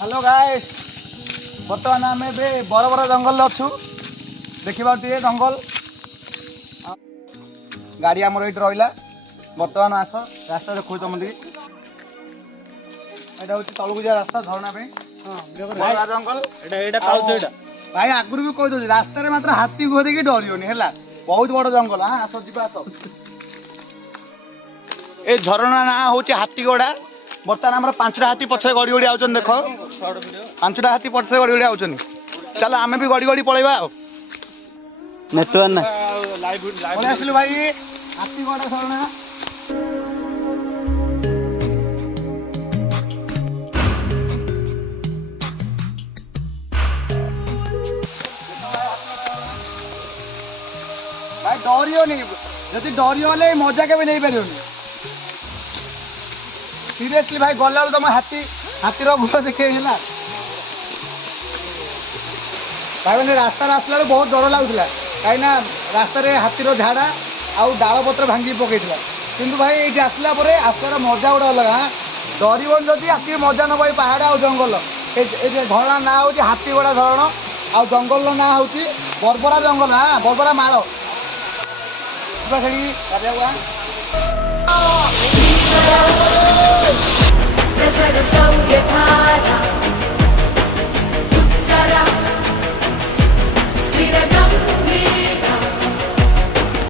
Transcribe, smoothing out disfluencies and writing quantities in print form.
hello guys बर्तमान आम बर बर जंगल अच्छु देखा टे जंगल गाड़ी आमर ये रहा बर्तमान आस रास्ता देखो तुम यहाँ हूँ तलू जा रास्ता झरना जंगल भाई आगुरी भी कहीदे रास्तार मात्र हाथी गुह देखिए डरनी है बहुत बड़ जंगल हाँ आस जी आस ए झरना ना हूँ हाथीगड़ा बर्तमान आम पांचटा हाथी पछे गड़ी गड़ी आउन देख पांचटा हाथी पछे गड़ी गड़ी आउन चल आम भी गड़ी गड़ी पलैबा नेटवर्क आसिलु भाई हाथीगड़ा झरना भाई डरियोनी जदि डरियोले मजा के नहीं पार सीरियसली भाई गला तुम हाथी हाथीर गुड़ देखे है भाई मैंने रास्ता आसला बहुत डर लगुला कहीं रास्तार हाथीर झाड़ा आउ डाल पत्र भांगी पकई कि भाई ये आसला आसार मजा गोटे अलग हाँ डरबन जदि आसिक मजा नब पहाड़ आ जंगल ये झरणा ना हूँ हाथीगड़ा झरण आ जंगल ना हूँ बरबरा जंगल हाँ बरबरा माड़ से